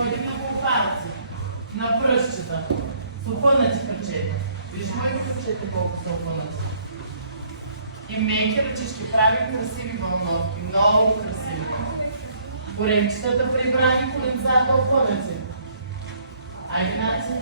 ходим на полпалци, на пръщчета, с опънати кръчета. Виж моите кръчета колко са опънати. И меки ръчички, правим красиви вълновки, много красиви. Коремчетата прибрани, коленцата опънати. Айде, нация.